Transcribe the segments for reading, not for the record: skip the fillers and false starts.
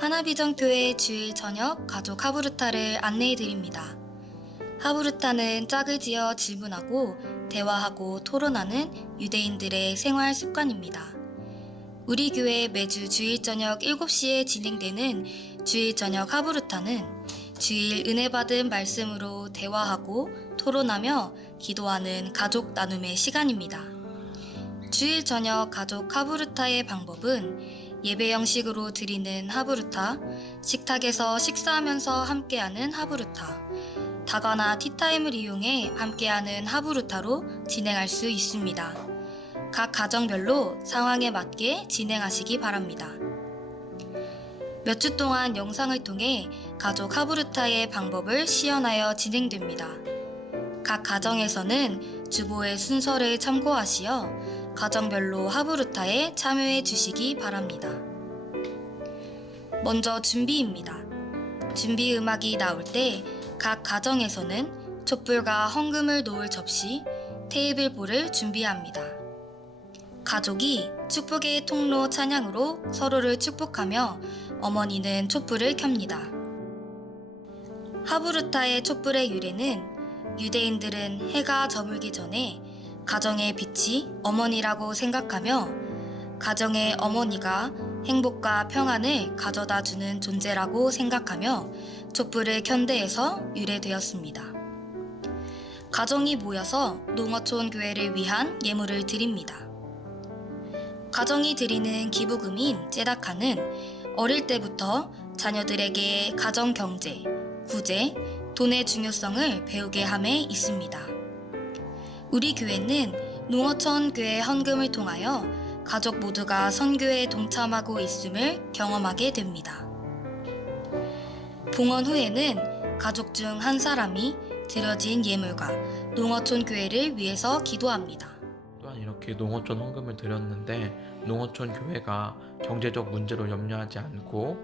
하나비전교회 주일 저녁 가족 하부르타를 안내해 드립니다. 하부르타는 짝을 지어 질문하고 대화하고 토론하는 유대인들의 생활 습관입니다. 우리 교회 매주 주일 저녁 7시에 진행되는 주일 저녁 하부르타는 주일 은혜 받은 말씀으로 대화하고 토론하며 기도하는 가족 나눔의 시간입니다. 주일 저녁 가족 하부르타의 방법은 예배 형식으로 드리는 하부르타, 식탁에서 식사하면서 함께하는 하부르타, 다과나 티타임을 이용해 함께하는 하부르타로 진행할 수 있습니다. 각 가정별로 상황에 맞게 진행하시기 바랍니다. 몇 주 동안 영상을 통해 가족 하부르타의 방법을 시연하여 진행됩니다. 각 가정에서는 주보의 순서를 참고하시어 가정별로 하부르타에 참여해 주시기 바랍니다. 먼저 준비입니다. 준비 음악이 나올 때 각 가정에서는 촛불과 헌금을 놓을 접시, 테이블볼을 준비합니다. 가족이 축복의 통로 찬양으로 서로를 축복하며 어머니는 촛불을 켭니다. 하부르타의 촛불의 유래는 유대인들은 해가 저물기 전에 가정의 빛이 어머니라고 생각하며 가정의 어머니가 행복과 평안을 가져다 주는 존재라고 생각하며 촛불을 켠 데에서 유래되었습니다. 가정이 모여서 농어촌 교회를 위한 예물을 드립니다. 가정이 드리는 기부금인 째다카는 어릴 때부터 자녀들에게 가정 경제, 구제, 돈의 중요성을 배우게 함에 있습니다. 우리 교회는 농어촌 교회 헌금을 통하여 가족 모두가 선교에 동참하고 있음을 경험하게 됩니다. 봉헌 후에는 가족 중 한 사람이 드려진 예물과 농어촌 교회를 위해서 기도합니다. 또한 이렇게 농어촌 헌금을 드렸는데 농어촌 교회가 경제적 문제로 염려하지 않고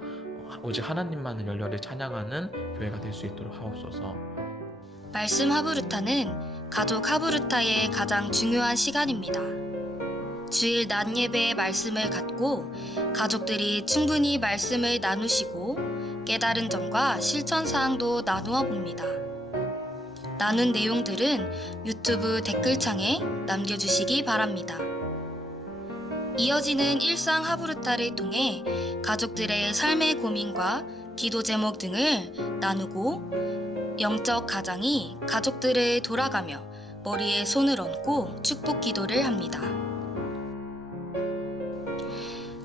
오직 하나님만을 열렬히 찬양하는 교회가 될 수 있도록 하옵소서. 말씀 하부르타는 가족 하부르타의 가장 중요한 시간입니다. 주일 낮 예배의 말씀을 갖고 가족들이 충분히 말씀을 나누시고 깨달은 점과 실천 사항도 나누어 봅니다. 나눈 내용들은 유튜브 댓글창에 남겨주시기 바랍니다. 이어지는 일상 하부르타를 통해 가족들의 삶의 고민과 기도 제목 등을 나누고 영적 가장이 가족들을 돌아가며 머리에 손을 얹고 축복 기도를 합니다.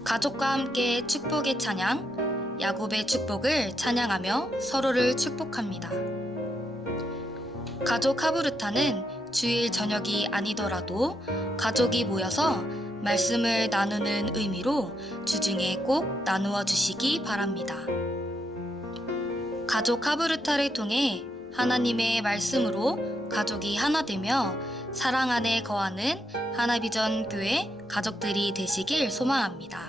가족과 함께 축복의 찬양, 야곱의 축복을 찬양하며 서로를 축복합니다. 가족 하부르타는 주일 저녁이 아니더라도 가족이 모여서 말씀을 나누는 의미로 주중에 꼭 나누어 주시기 바랍니다. 가족 하부르타를 통해 하나님의 말씀으로 가족이 하나 되며 사랑 안에 거하는 하나비전 교회 가족들이 되시길 소망합니다.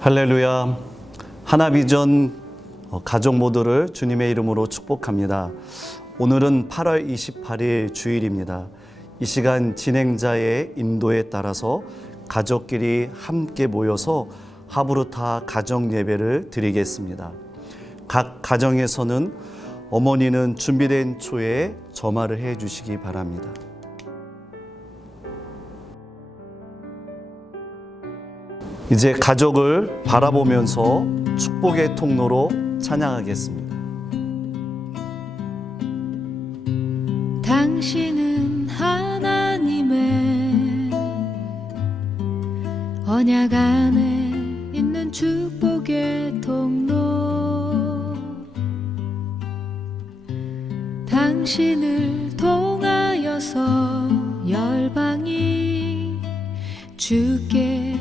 할렐루야. 하나비전 가족 모두를 주님의 이름으로 축복합니다. 오늘은 8월 28일 주일입니다. 이 시간 진행자의 인도에 따라서 가족끼리 함께 모여서 하부르타 가정 예배를 드리겠습니다. 각 가정에서는 어머니는 준비된 초에 점화를 해 주시기 바랍니다. 이제 가족을 바라보면서 축복의 통로로 찬양하겠습니다. 당신은 하나님의 언약 안에 있는 축복의 통로, 당신을 통하여서 열방이 주께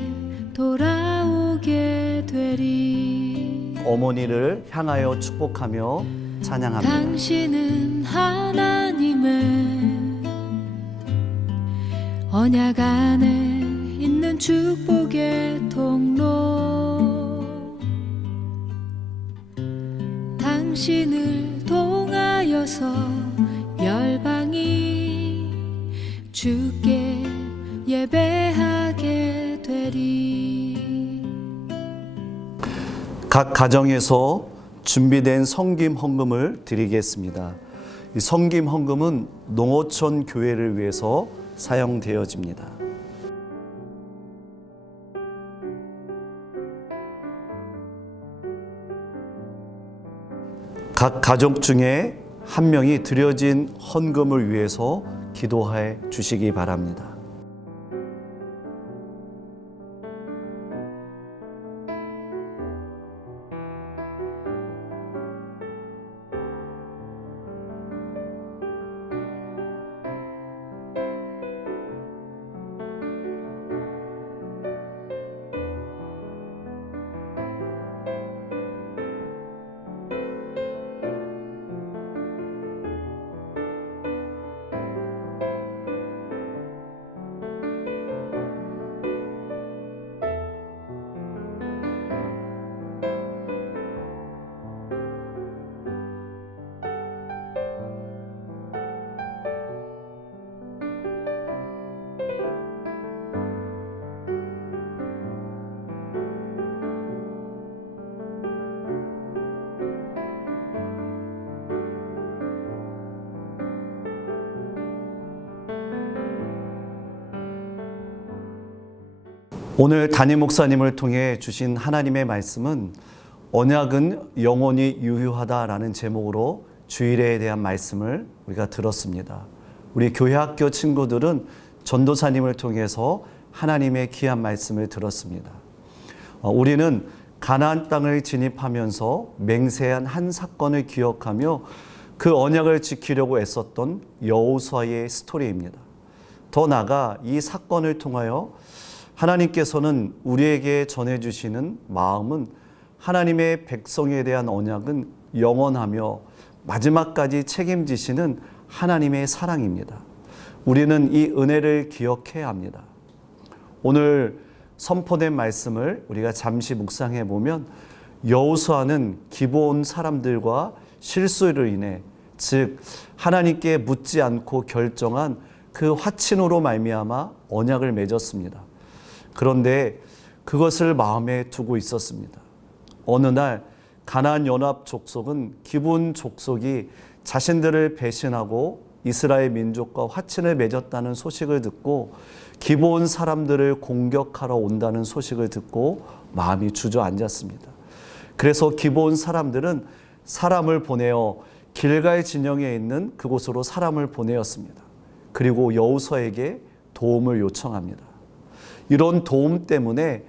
돌아오게 되리. 어머니를 향하여 축복하며 찬양합니다. 당신은 하나님의 언약 안에 있는 축복의 통로, 당신을 통하여서 열방이 주께 예배하게 되리. 각 가정에서 준비된 성김 헌금을 드리겠습니다. 이 성김 헌금은 농어촌 교회를 위해서 사용되어집니다. 각 가족 중에 한 명이 드려진 헌금을 위해서 기도해 주시기 바랍니다. 오늘 담임 목사님을 통해 주신 하나님의 말씀은 언약은 영원히 유효하다라는 제목으로 주일에 대한 말씀을 우리가 들었습니다. 우리 교회학교 친구들은 전도사님을 통해서 하나님의 귀한 말씀을 들었습니다. 우리는 가나안 땅을 진입하면서 맹세한 한 사건을 기억하며 그 언약을 지키려고 애썼던 여호수아의 스토리입니다. 더 나아가 이 사건을 통하여 하나님께서는 우리에게 전해주시는 마음은 하나님의 백성에 대한 언약은 영원하며 마지막까지 책임지시는 하나님의 사랑입니다. 우리는 이 은혜를 기억해야 합니다. 오늘 선포된 말씀을 우리가 잠시 묵상해 보면 여호수아는 기브온 사람들과 실수로 인해 즉 하나님께 묻지 않고 결정한 그 화친으로 말미암아 언약을 맺었습니다. 그런데 그것을 마음에 두고 있었습니다. 어느 날 가나안 연합 족속은 기브온 족속이 자신들을 배신하고 이스라엘 민족과 화친을 맺었다는 소식을 듣고 기브온 사람들을 공격하러 온다는 소식을 듣고 마음이 주저앉았습니다. 그래서 기브온 사람들은 사람을 보내어 길갈 진영에 있는 그곳으로 사람을 보내었습니다. 그리고 여호수아에게 도움을 요청합니다. 이런 도움 때문에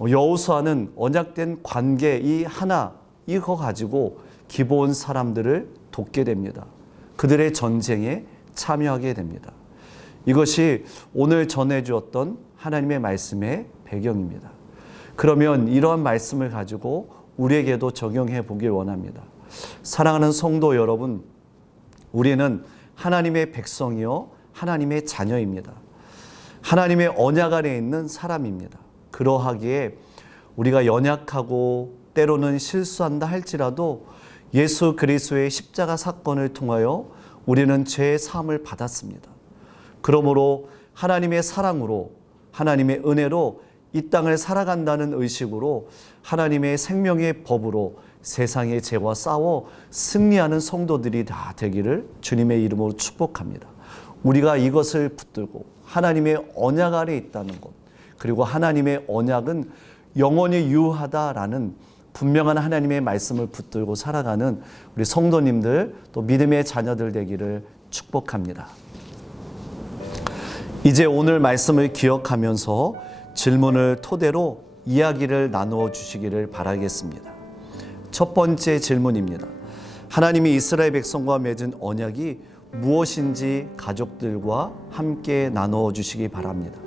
여호수아는 언약된 관계 이 하나 이거 가지고 기브온 사람들을 돕게 됩니다. 그들의 전쟁에 참여하게 됩니다. 이것이 오늘 전해주었던 하나님의 말씀의 배경입니다. 그러면 이러한 말씀을 가지고 우리에게도 적용해 보길 원합니다. 사랑하는 성도 여러분, 우리는 하나님의 백성이요 하나님의 자녀입니다. 하나님의 언약 아래 있는 사람입니다. 그러하기에 우리가 연약하고 때로는 실수한다 할지라도 예수 그리스도의 십자가 사건을 통하여 우리는 죄의 사함을 받았습니다. 그러므로 하나님의 사랑으로 하나님의 은혜로 이 땅을 살아간다는 의식으로 하나님의 생명의 법으로 세상의 죄와 싸워 승리하는 성도들이 다 되기를 주님의 이름으로 축복합니다. 우리가 이것을 붙들고 하나님의 언약 아래 있다는 것, 그리고 하나님의 언약은 영원히 유효하다라는 분명한 하나님의 말씀을 붙들고 살아가는 우리 성도님들 또 믿음의 자녀들 되기를 축복합니다. 이제 오늘 말씀을 기억하면서 질문을 토대로 이야기를 나누어 주시기를 바라겠습니다. 첫 번째 질문입니다. 하나님이 이스라엘 백성과 맺은 언약이 무엇인지 가족들과 함께 나누어 주시기 바랍니다.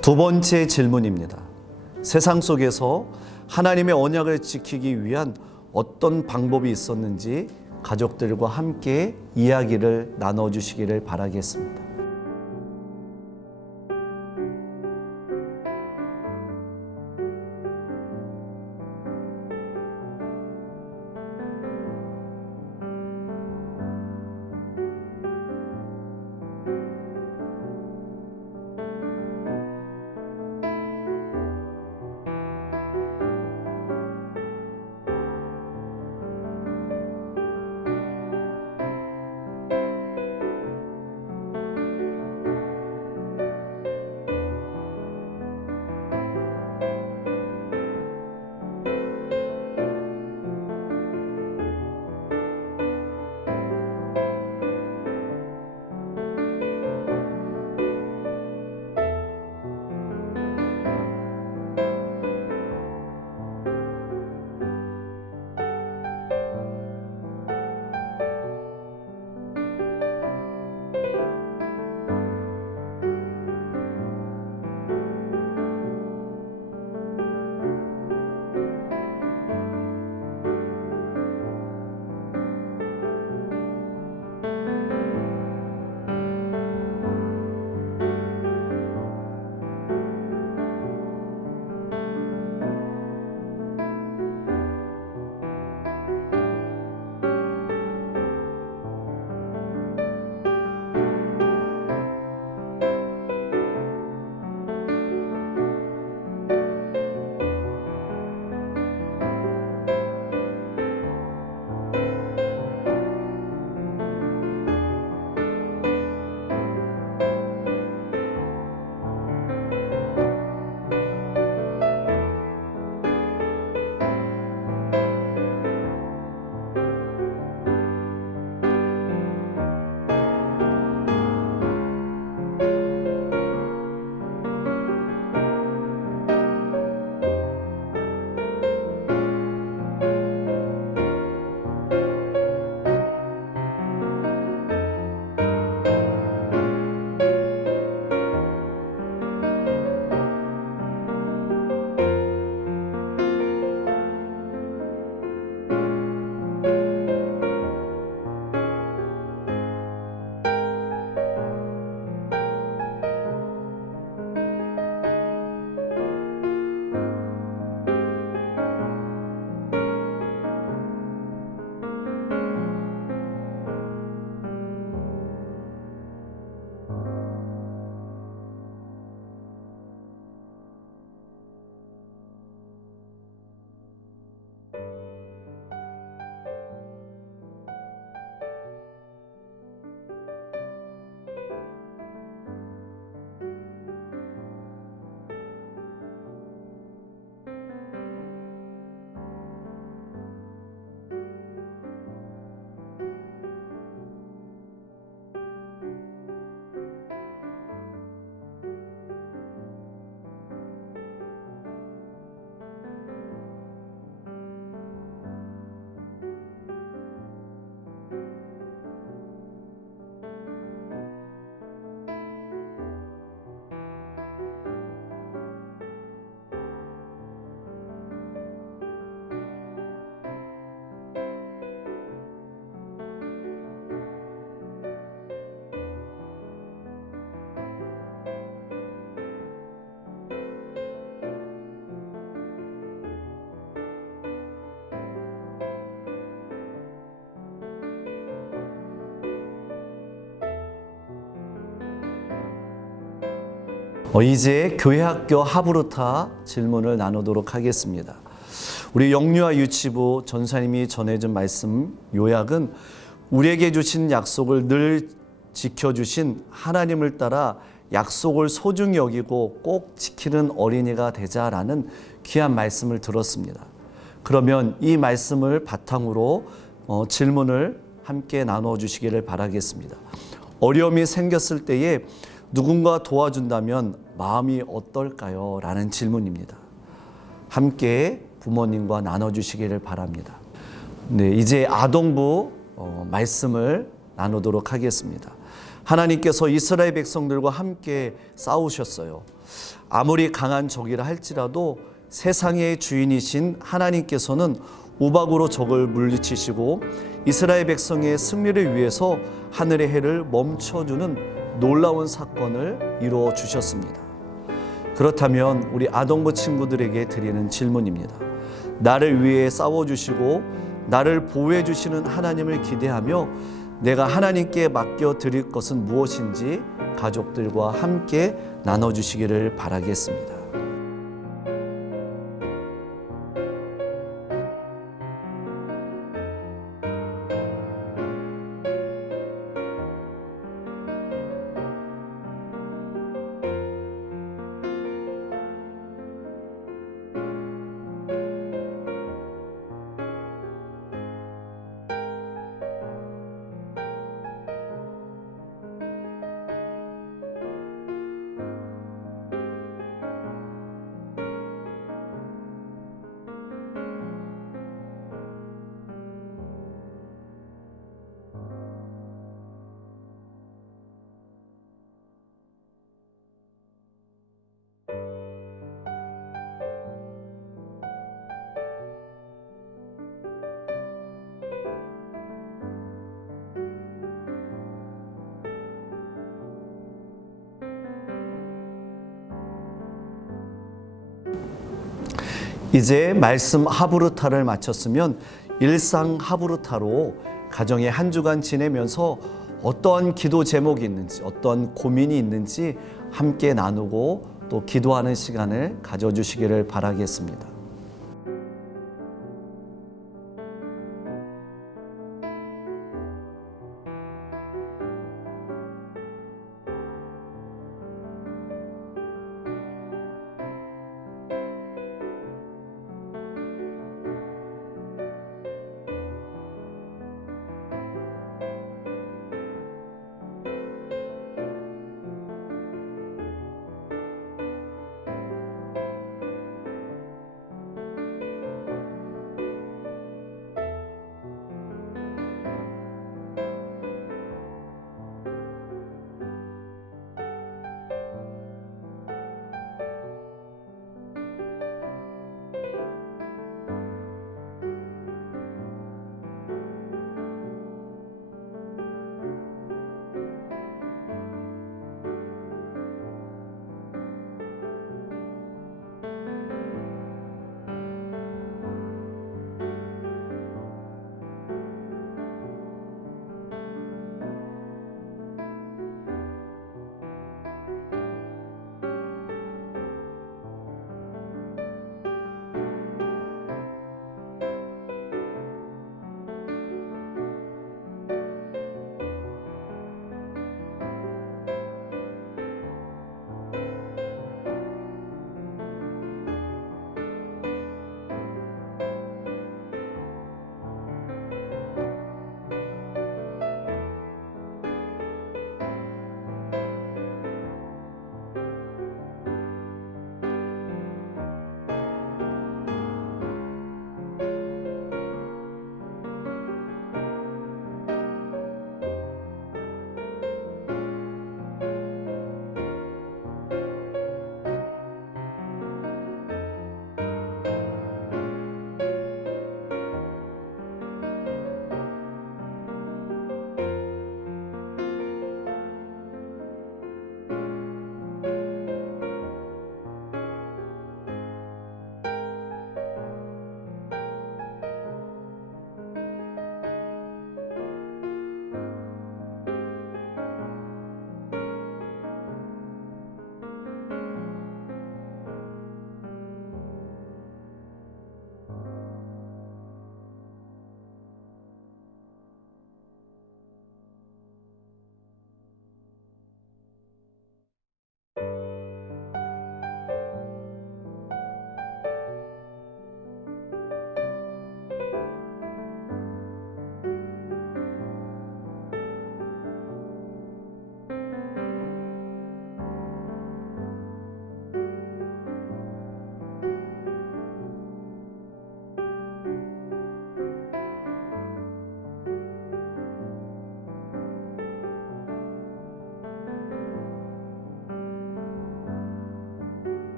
두 번째 질문입니다. 세상 속에서 하나님의 언약을 지키기 위한 어떤 방법이 있었는지 가족들과 함께 이야기를 나눠주시기를 바라겠습니다. 이제 교회학교 하브루타 질문을 나누도록 하겠습니다. 우리 영유아 유치부 전사님이 전해준 말씀 요약은 우리에게 주신 약속을 늘 지켜주신 하나님을 따라 약속을 소중히 여기고 꼭 지키는 어린이가 되자라는 귀한 말씀을 들었습니다. 그러면 이 말씀을 바탕으로 질문을 함께 나누어 주시기를 바라겠습니다. 어려움이 생겼을 때에 누군가 도와준다면 마음이 어떨까요? 라는 질문입니다. 함께 부모님과 나눠주시기를 바랍니다. 네, 이제 아동부 말씀을 나누도록 하겠습니다. 하나님께서 이스라엘 백성들과 함께 싸우셨어요. 아무리 강한 적이라 할지라도 세상의 주인이신 하나님께서는 우박으로 적을 물리치시고 이스라엘 백성의 승리를 위해서 하늘의 해를 멈춰주는 놀라운 사건을 이루어 주셨습니다. 그렇다면 우리 아동부 친구들에게 드리는 질문입니다. 나를 위해 싸워주시고 나를 보호해 주시는 하나님을 기대하며 내가 하나님께 맡겨 드릴 것은 무엇인지 가족들과 함께 나눠주시기를 바라겠습니다. 이제 말씀 하브루타를 마쳤으면 일상 하브루타로 가정에 한 주간 지내면서 어떠한 기도 제목이 있는지, 어떠한 고민이 있는지 함께 나누고 또 기도하는 시간을 가져주시기를 바라겠습니다.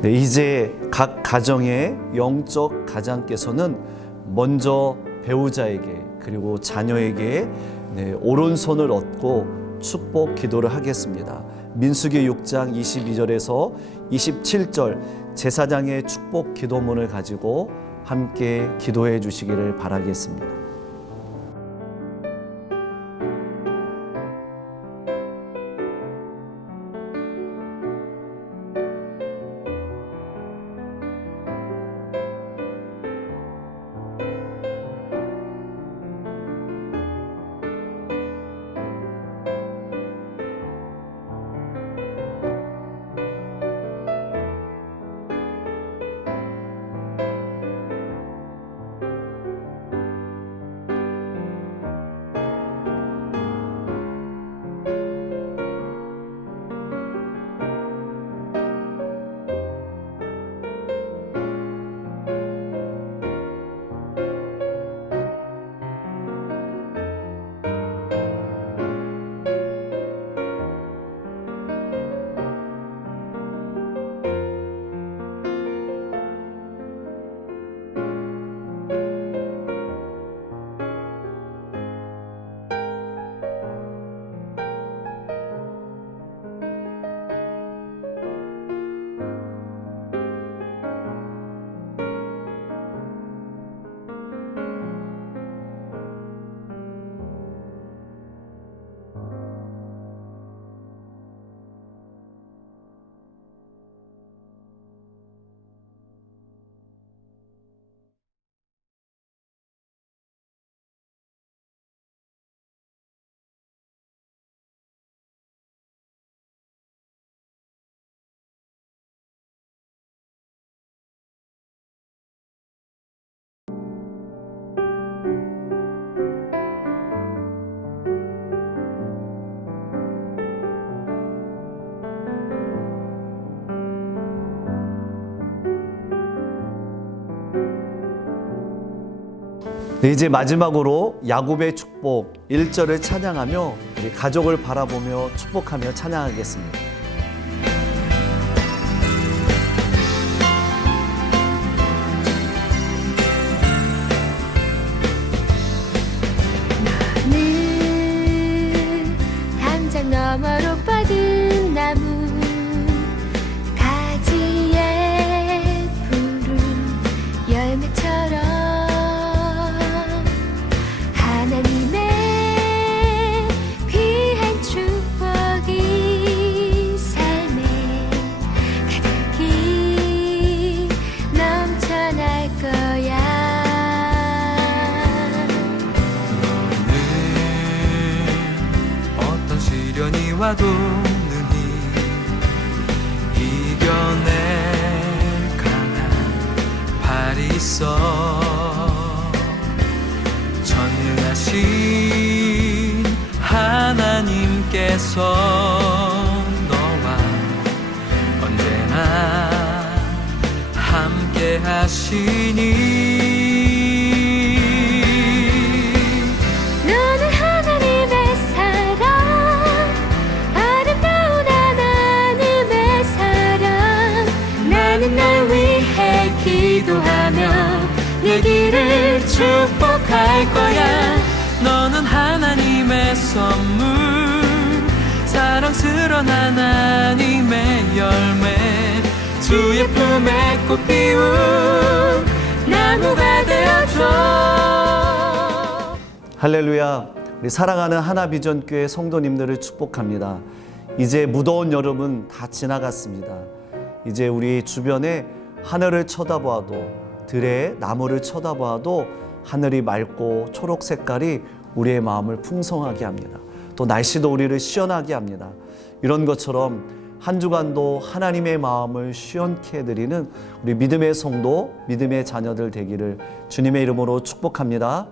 네, 이제 각 가정의 영적 가장께서는 먼저 배우자에게 그리고 자녀에게 오른손을 얻고 축복 기도를 하겠습니다. 민수기 6장 22절에서 27절 제사장의 축복 기도문을 가지고 함께 기도해 주시기를 바라겠습니다. 네, 이제 마지막으로 야곱의 축복 1절을 찬양하며 우리 가족을 바라보며 축복하며 찬양하겠습니다. 나는 담장 너머로 뻗은 나무 가지에 푸른 열매처럼 하나님의 귀한 축복이 삶에 가득히 넘쳐날 거야. 어떤 시련이 와도 능히 이겨낼 강한 발이 있어. 전능하신 하나님께서 너와 언제나 함께 하시니. 너는 하나님의 사랑, 아름다운 하나님의 사랑. 나는 널 위해 기도하며 내 길을 축복할 거야. 너는 하나님의 선물, 사랑스러운 하나님의 열매, 주의 품에 꽃 피운 나무가 되어줘. 할렐루야. 우리 사랑하는 하나비전교회 성도님들을 축복합니다. 이제 무더운 여름은 다 지나갔습니다. 이제 우리 주변에 하늘을 쳐다보아도 들에 나무를 쳐다봐도 하늘이 맑고 초록 색깔이 우리의 마음을 풍성하게 합니다. 또 날씨도 우리를 시원하게 합니다. 이런 것처럼 한 주간도 하나님의 마음을 시원케 해드리는 우리 믿음의 성도, 믿음의 자녀들 되기를 주님의 이름으로 축복합니다.